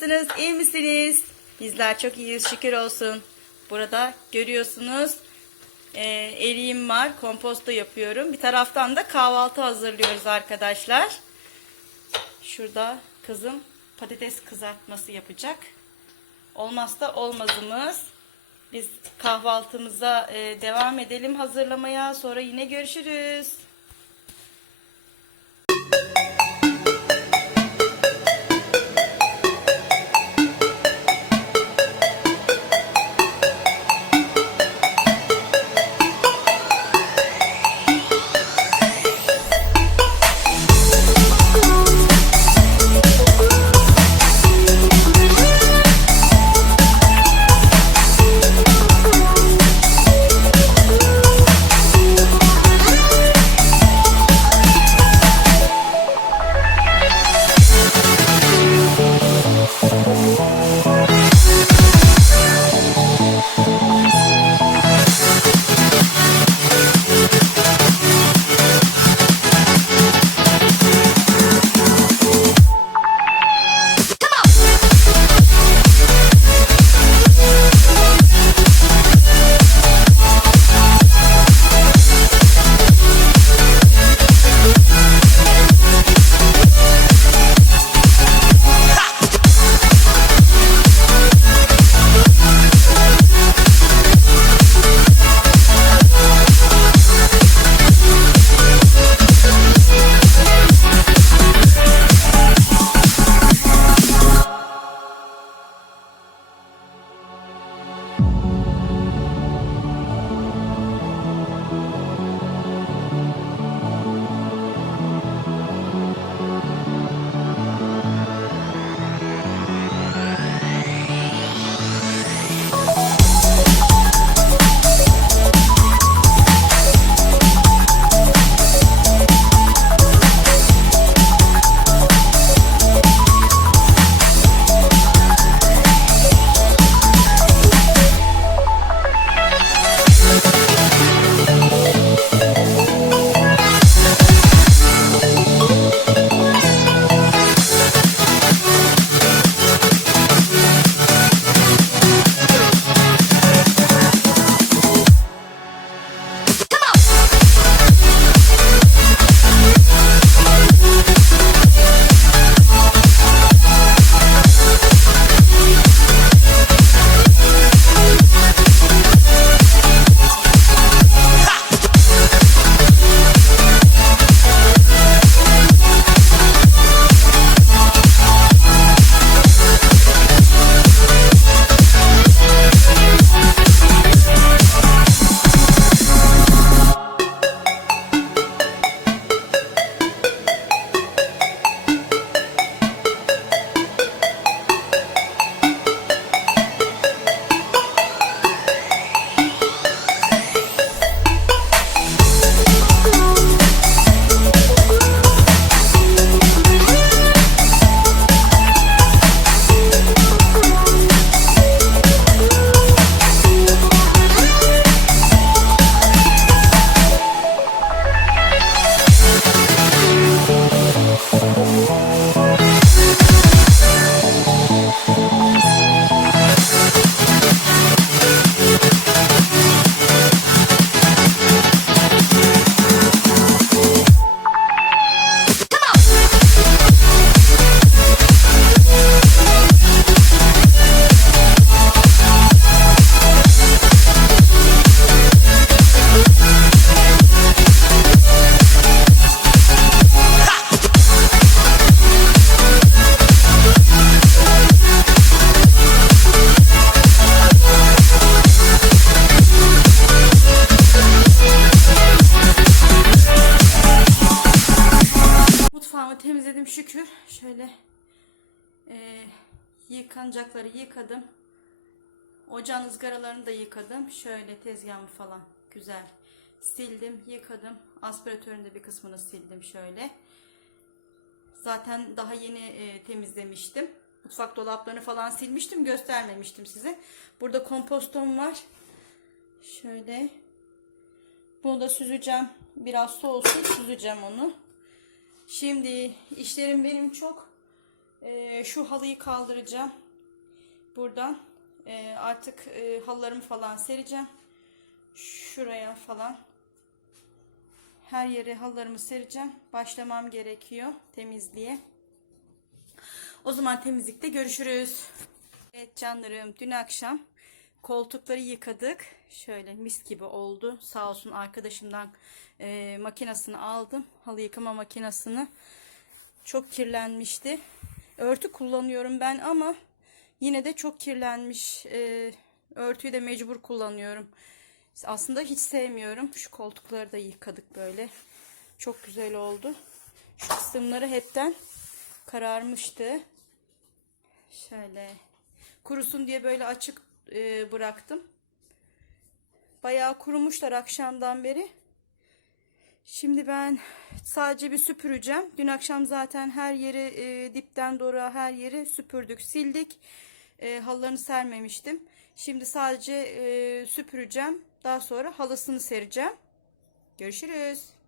Nasılsınız? İyi misiniz? Bizler çok iyiyiz şükür olsun. Burada görüyorsunuz e, eriğim var. Komposto yapıyorum. Bir taraftan da kahvaltı hazırlıyoruz arkadaşlar. Şurada kızım patates kızartması yapacak. Olmazsa olmazımız. Biz kahvaltımıza e, devam edelim hazırlamaya. Sonra yine görüşürüz. Şöyle tezgahımı falan güzel sildim, yıkadım. Aspiratörün de bir kısmını sildim şöyle. Zaten daha yeni eee, temizlemiştim. Mutfak dolaplarını falan silmiştim, göstermemiştim size. Burada kompostom var. Şöyle. Bunu da süzeceğim. Biraz soğusun, süzeceğim onu. Şimdi işlerim benim çok. Ee, şu halıyı kaldıracağım. Buradan Ee, artık e, halılarımı falan sereceğim. Şuraya falan. Her yere halılarımı sereceğim. Başlamam gerekiyor temizliğe. O zaman temizlikte görüşürüz. Evet canlarım dün akşam koltukları yıkadık. Şöyle mis gibi oldu. Sağ olsun arkadaşımdan e, makinesini aldım. Halı yıkama makinesini. Çok kirlenmişti. Örtü kullanıyorum ben ama yine de çok kirlenmiş. E, örtüyü de mecbur kullanıyorum. Aslında hiç sevmiyorum. Şu koltukları da yıkadık böyle. Çok güzel oldu. Şu kısımları hepten kararmıştı. Şöyle kurusun diye böyle açık e, bıraktım. Bayağı kurumuşlar akşamdan beri. Şimdi ben sadece bir süpüreceğim. Dün akşam zaten her yeri e, dipten doğru her yeri süpürdük, sildik. E, halılarını sermemiştim. Şimdi sadece e, süpüreceğim. Daha sonra halısını sereceğim. Görüşürüz.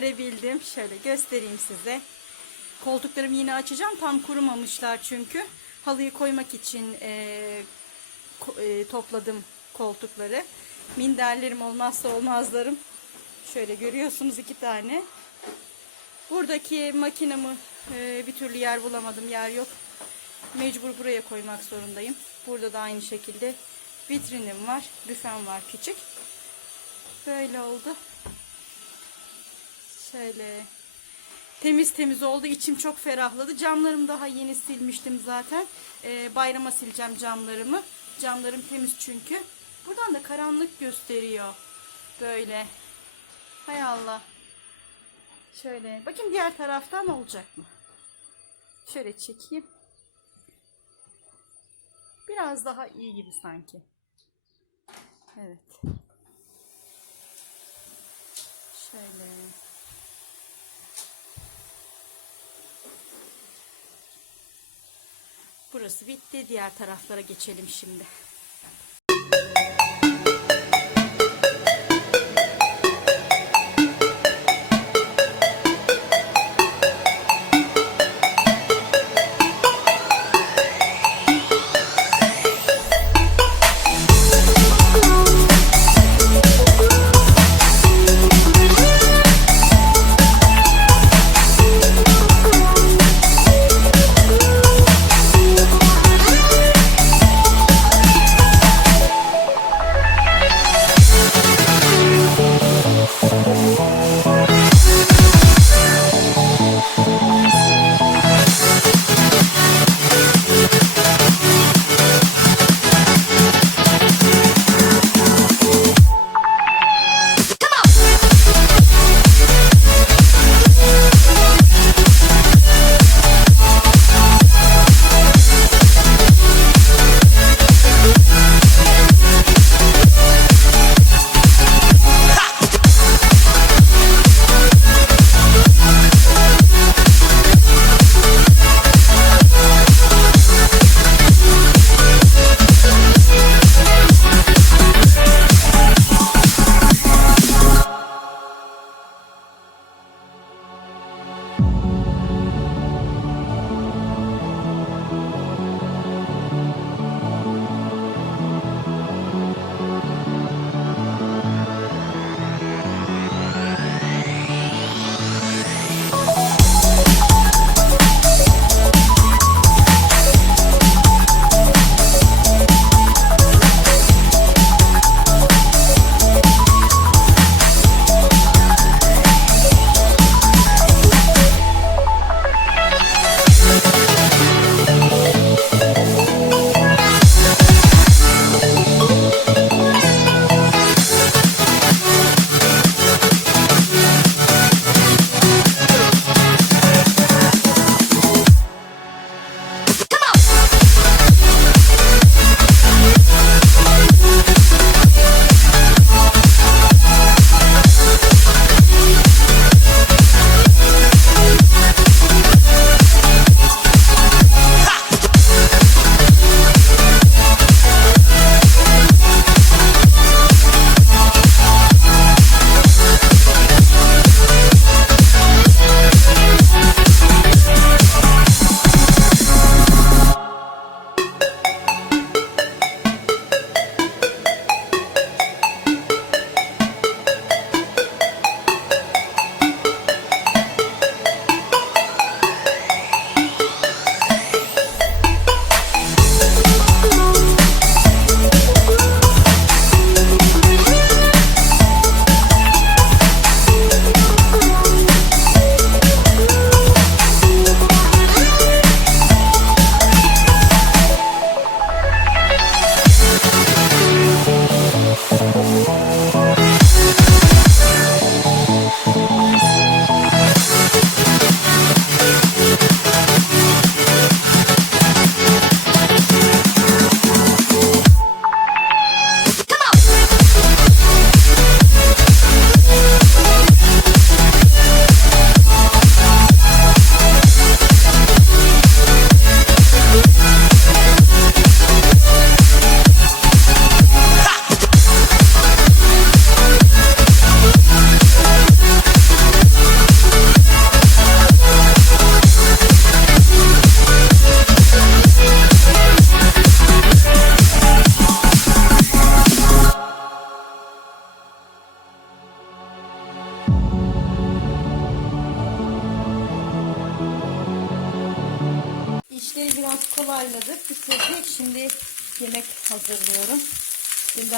Halımı serebildim. Şöyle göstereyim size. Koltuklarımı yine açacağım. Tam kurumamışlar çünkü. Halıyı koymak için e, e, topladım koltukları. Minderlerim olmazsa olmazlarım. Şöyle görüyorsunuz iki tane. Buradaki makinamı e, bir türlü yer bulamadım. Yer yok. Mecbur buraya koymak zorundayım. Burada da aynı şekilde vitrinim var. Büfem var küçük. Böyle oldu. Şöyle temiz temiz oldu. İçim çok ferahladı. Camlarımı daha yeni silmiştim zaten. Ee, bayrama sileceğim camlarımı. Camlarım temiz çünkü. Buradan da karanlık gösteriyor. Böyle. Hay Allah. Şöyle. Bakayım diğer taraftan olacak mı? Şöyle çekeyim. Biraz daha iyi gibi sanki. Evet. Şöyle. Burası bitti. Diğer taraflara geçelim şimdi.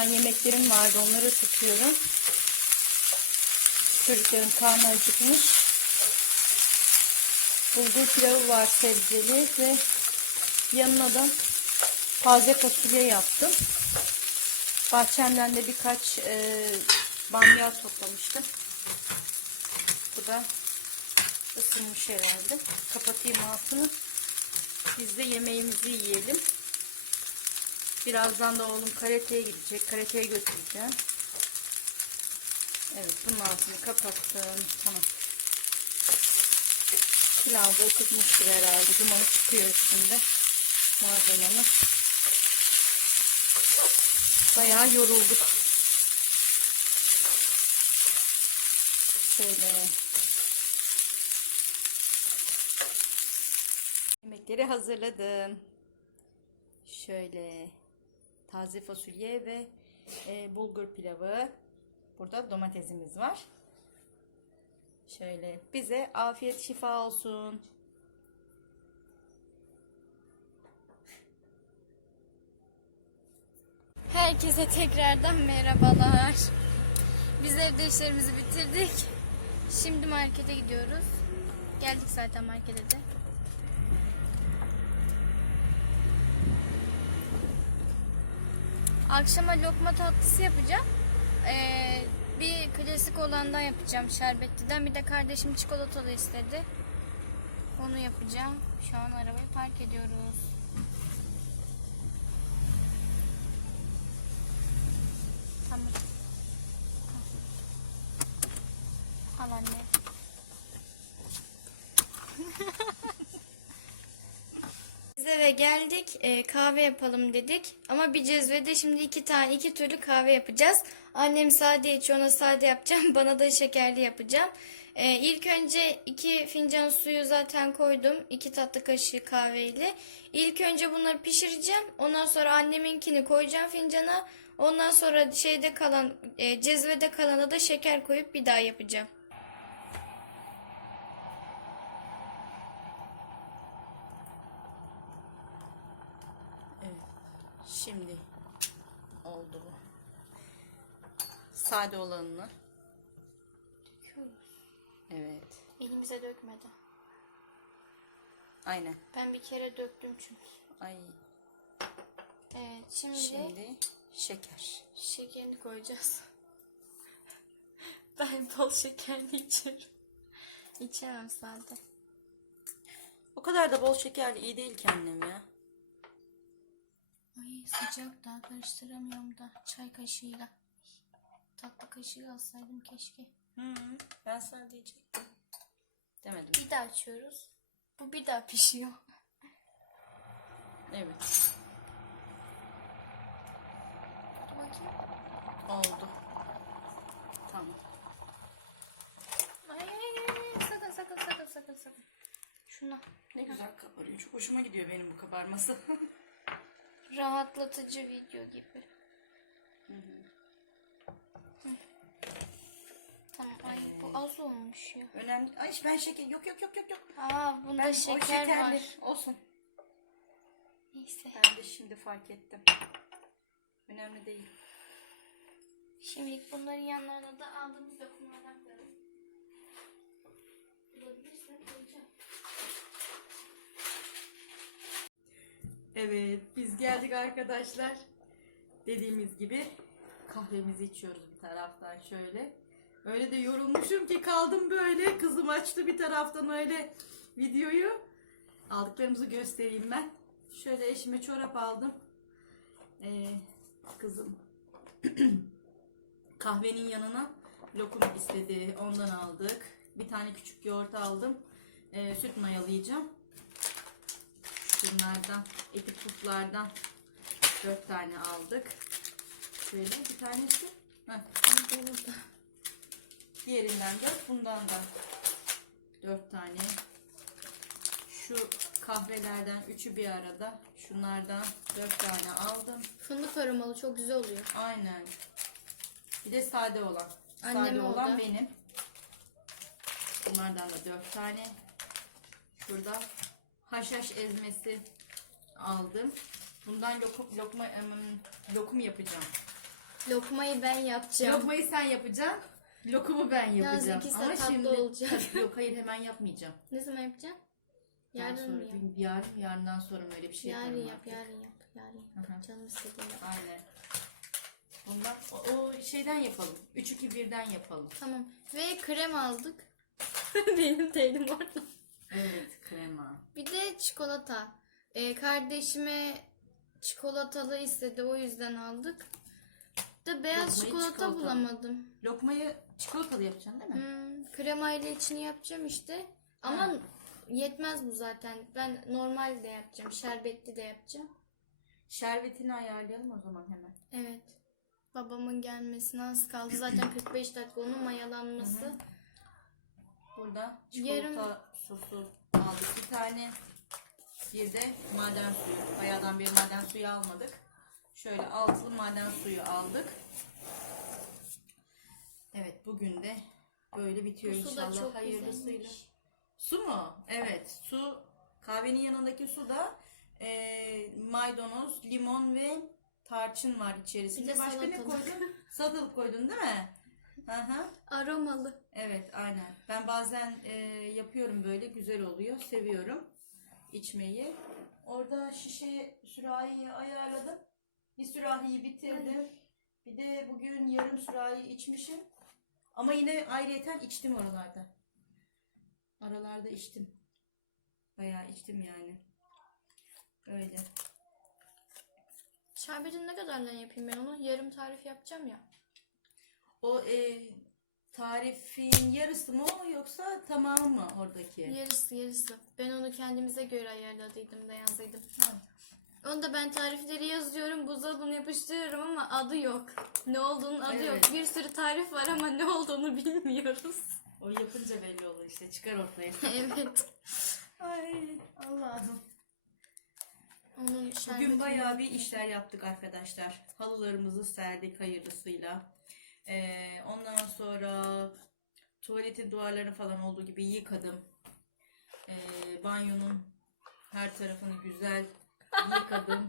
Dünden yemeklerim vardı, onları tutuyorum. Çocukların karnı acıkmış. Bulgur pilavı var sebzeli ve yanına da taze fasulye yaptım. Bahçemden de birkaç e, bamya toplamıştım. Bu da ısınmış herhalde. Kapatayım altını. Biz de yemeğimizi yiyelim. Birazdan da oğlum karateye gidecek. Karateye götüreceğim. Evet bunun altını kapattım. Tamam. Pilav da ısıtmıştır herhalde. Dumanı çıkıyor üstünde. Malzememiz. Bayağı yorulduk. Şöyle. Yemekleri hazırladım. Şöyle taze fasulye ve e, bulgur pilavı. Burada domatesimiz var. Şöyle bize afiyet şifa olsun. Herkese tekrardan merhabalar. Biz evde işlerimizi bitirdik. Şimdi markete gidiyoruz. Geldik zaten markete de. Akşama lokma tatlısı yapacağım. Ee, bir klasik olandan yapacağım şerbetliden. Bir de kardeşim çikolatalı istedi. Onu yapacağım. Şu an arabayı park ediyoruz. Tamam. Al anne. Eve geldik. e, kahve yapalım dedik. Ama bir cezvede şimdi iki tane iki türlü kahve yapacağız. Annem sade içiyor ona sade yapacağım. Bana da şekerli yapacağım. E, ilk önce iki fincan suyu zaten koydum. iki tatlı kaşığı kahveyle. İlk önce bunları pişireceğim. Ondan sonra anneminkini koyacağım fincana. Ondan sonra şeyde kalan e, cezvede kalana da şeker koyup bir daha yapacağım. Evet. Şimdi oldu bu. Sade olanını. Evet. Elimize dökmedi. Aynen. Ben bir kere döktüm çünkü. Ay. Evet şimdi, Şimdi şeker. şekerini koyacağız. ben bol şekerli içerim. İçemem zaten. O kadar da bol şekerli iyi değil ki annem ya. Ay sıcak daha karıştıramıyorum da çay kaşığıyla. Tatlı kaşığı alsaydım keşke. Hı, ben sana diyecektim. Demedim. Bir daha açıyoruz. Bu bir daha pişiyor. Evet. Dur bakayım. Oldu. Tamam. Ay, ay, ay, ay, sakın sakın sakın sakın sakın. Şuna. Ne güzel kabarıyor. Çok hoşuma gidiyor benim bu kabarması. Rahatlatıcı video gibi. Hı. Tamam ay bu az olmuş ya. Önemli. Ay ben şeker. Yok yok yok yok yok. Aa bunda Ben o şeker şekerli. var. Olsun. Neyse. Ben de şimdi fark ettim. Önemli değil. Şimdilik bunların yanlarına da aldığımız dokunmadan Evet, biz geldik arkadaşlar. Dediğimiz gibi kahvemizi içiyoruz bir taraftan şöyle. Öyle de yorulmuşum ki kaldım böyle. Kızım açtı bir taraftan öyle videoyu. Aldıklarımızı göstereyim ben. Şöyle eşime çorap aldım. Ee, kızım kahvenin yanına lokum istedi. Ondan aldık. Bir tane küçük yoğurt aldım. Ee, süt mayalayacağım. Bunlardan, eti puflardan dört tane aldık. Şöyle bir tanesi. Heh, Burada. diğerinden dört, bundan da dört tane. Şu kahvelerden üçü bir arada. Şunlardan dört tane aldım. Fındık aromalı çok güzel oluyor. Aynen. Bir de sade olan. Annem sade olan oldu. benim. Bunlardan da dört tane. Şurada haşhaş ezmesi aldım. Bundan lokum, lokma, lokum yapacağım. Lokmayı ben yapacağım. Lokmayı sen yapacaksın. Lokumu ben yapacağım. Ama tatlı şimdi olacak. Yok hayır hemen yapmayacağım. Ne zaman yapacağım? Yarın sonra, mı yap? yarın yarından sonra öyle bir şey Yarın yaparım yap, artık. yarın yap, yarın yap. Canım istediğini yap. Aynen. Bunlar o, o şeyden yapalım. 3 2 1'den yapalım. Tamam. Ve krem aldık. Benim de elim orada. Evet, krema. Bir de çikolata. Ee, kardeşime çikolatalı istedi o yüzden aldık. Da beyaz Lokmayı çikolata, çikolata. bulamadım. Lokmayı çikolatalı yapacaksın değil mi? Hmm, kremayla içini yapacağım işte. Ama Ha. yetmez bu zaten. Ben normal de yapacağım. Şerbetli de yapacağım. Şerbetini ayarlayalım o zaman hemen. Evet. Babamın gelmesine az kaldı. Zaten 45 dakika onun mayalanması. Burada çikolata Yarım- sosu aldık bir tane. Bir de maden suyu. Bayağıdan beri maden suyu almadık. Şöyle altılı maden suyu aldık. Evet bugün de böyle bitiyor Bu su da inşallah çok hayırlısıyla. güzelmiş. Su mu? Evet. Su. Kahvenin yanındaki su da e, maydanoz, limon ve tarçın var içerisinde. Bir de Başka ne salatalık. koydun? Salatalık koydun değil mi? Hı hı. Aromalı. Evet aynen. Ben bazen e, yapıyorum böyle güzel oluyor. Seviyorum içmeyi. Orada şişe sürahiyi ayarladım. Bir sürahiyi bitirdim. Bir de bugün yarım sürahi içmişim. Ama yine ayrıyeten içtim oralarda. Aralarda içtim. Bayağı içtim yani. Öyle. Şerbetini ne kadardan yapayım ben onu? Yarım tarif yapacağım ya. O e, tarifin yarısı mı o yoksa tamamı mı oradaki? Yarısı yarısı. Ben onu kendimize göre ayarladıydım da yazdıydım. Onu da ben tarifleri yazıyorum, buzdolabına yapıştırıyorum ama adı yok. Ne olduğunun adı Evet. yok. Bir sürü tarif var ama ne olduğunu bilmiyoruz. O yapınca belli olur işte. Çıkar ortaya. evet. Ay Allah'ım. Onun Bugün şerbetini bayağı bir işler yaptık arkadaşlar. Halılarımızı serdik hayırlısıyla. Ee, ondan sonra tuvaletin duvarlarını falan olduğu gibi yıkadım. Ee, banyonun her tarafını güzel yıkadım.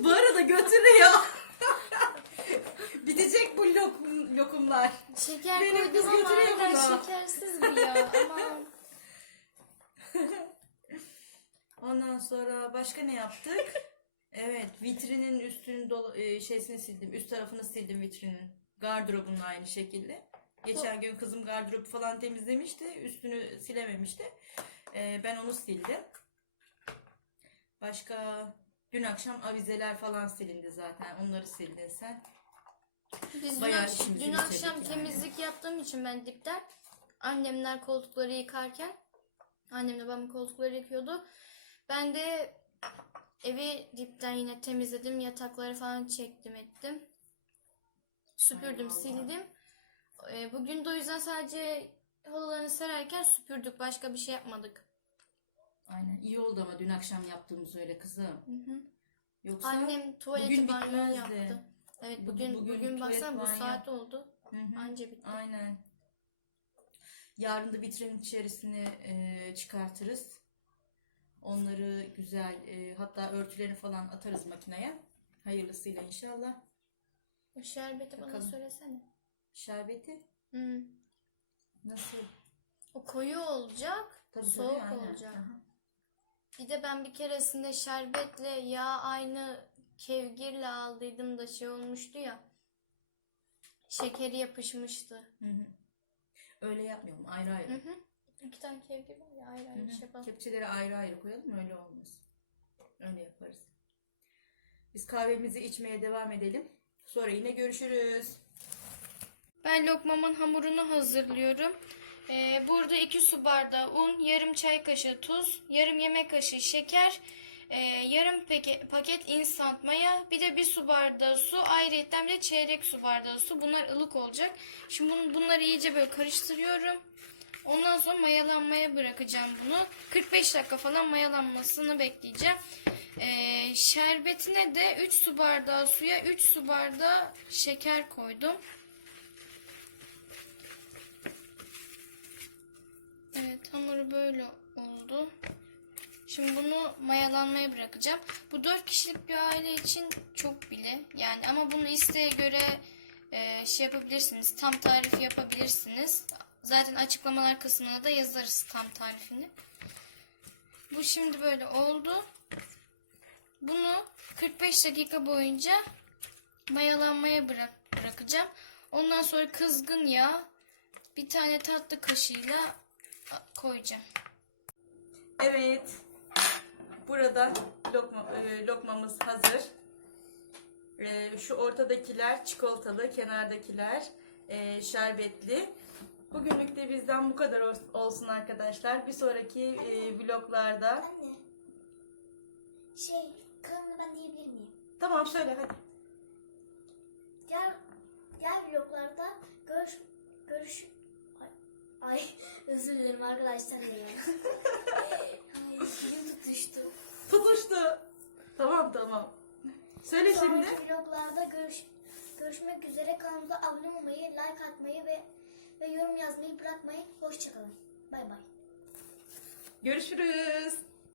bu arada götürüyor. Bitecek bu lokum, lokumlar. Şeker Benim kız koydum ama götürüyor hala bunu. şekersiz bu ya. Aman. Ondan sonra başka ne yaptık? Evet, vitrinin üstünü dolu, e, şeysini sildim. Üst tarafını sildim vitrinin. Gardırobunun aynı şekilde. Geçen gün kızım gardırop falan temizlemişti. Üstünü silememişti. E, ben onu sildim. Başka dün akşam avizeler falan silindi zaten. Onları sildin sen. Biz dün, Bayağı akş- işimizi dün bitirdik akşam yani. temizlik yaptığım için ben dipten annemler koltukları yıkarken annemle babam koltukları yıkıyordu. Ben de evi dipten yine temizledim. Yatakları falan çektim ettim. Süpürdüm, Ay sildim. Ee, Bugün de o yüzden sadece halılarını sererken süpürdük. Başka bir şey yapmadık. Aynen. iyi oldu ama dün akşam yaptığımız öyle kızım. Hı hı. Yoksa Annem tuvaleti banyo yaptı. Evet Bu- bugün bugün bugün, baksana bu saat oldu. Hı hı. Anca bitti. Aynen. Yarın da vitrinin içerisine e, çıkartırız. Onları güzel e, hatta örtülerini falan atarız makineye. Hayırlısıyla inşallah. O şerbeti bana Bakalım. söylesene. Şerbeti Hı. nasıl? O koyu olacak, Tabii, tabii, soğuk aynen. olacak. Aha. Bir de ben bir keresinde şerbetle yağ aynı kevgirle aldıydım da şey olmuştu ya. Şekeri yapışmıştı. Hı hı. Öyle yapmayalım ayrı ayrı. Hı hı. İki tane kevgir var ya ayrı ayrı hı. şey yapalım. Kepçeleri ayrı ayrı koyalım öyle olmaz. Öyle yaparız. Biz kahvemizi içmeye devam edelim. Sonra yine görüşürüz. Ben lokmamın hamurunu hazırlıyorum. Ee, burada 2 su bardağı un, yarım çay kaşığı tuz, yarım yemek kaşığı şeker, e, yarım pake- paket instant maya, bir de bir su bardağı su, ayrıyetten bir de çeyrek su bardağı su. Bunlar ılık olacak. Şimdi bunu, bunları iyice böyle karıştırıyorum. Ondan sonra mayalanmaya bırakacağım bunu. 45 dakika falan mayalanmasını bekleyeceğim. Ee, şerbetine de 3 su bardağı suya 3 su bardağı şeker koydum. Evet hamuru böyle oldu. Şimdi bunu mayalanmaya bırakacağım. Bu 4 kişilik bir aile için çok bile. Yani ama bunu isteğe göre e, şey yapabilirsiniz. Tam tarifi yapabilirsiniz. Zaten açıklamalar kısmına da yazarız tam tarifini. Bu şimdi böyle oldu. Bunu 45 dakika boyunca mayalanmaya bırak bırakacağım. Ondan sonra kızgın yağ bir tane tatlı kaşığıyla koyacağım. Evet. Burada lokma, e, lokmamız hazır. E, şu ortadakiler çikolatalı, kenardakiler e, şerbetli. Bugünlük de bizden bu kadar ol- olsun arkadaşlar. Bir sonraki e, vloglarda. Anne. Şey, kanalını ben diyebilir miyim? Tamam söyle hadi. Diğer, diğer vloglarda görüş, görüş, ay, özür dilerim arkadaşlar ya. ay, dilim tutuştu. Tutuştu. Tamam tamam. Söyle şimdi. Sonraki vloglarda görüş, görüşmek üzere kanalımıza abone olmayı, like atmayı ve ve yorum yazmayı bırakmayın. Hoşçakalın. Bay bay. Görüşürüz.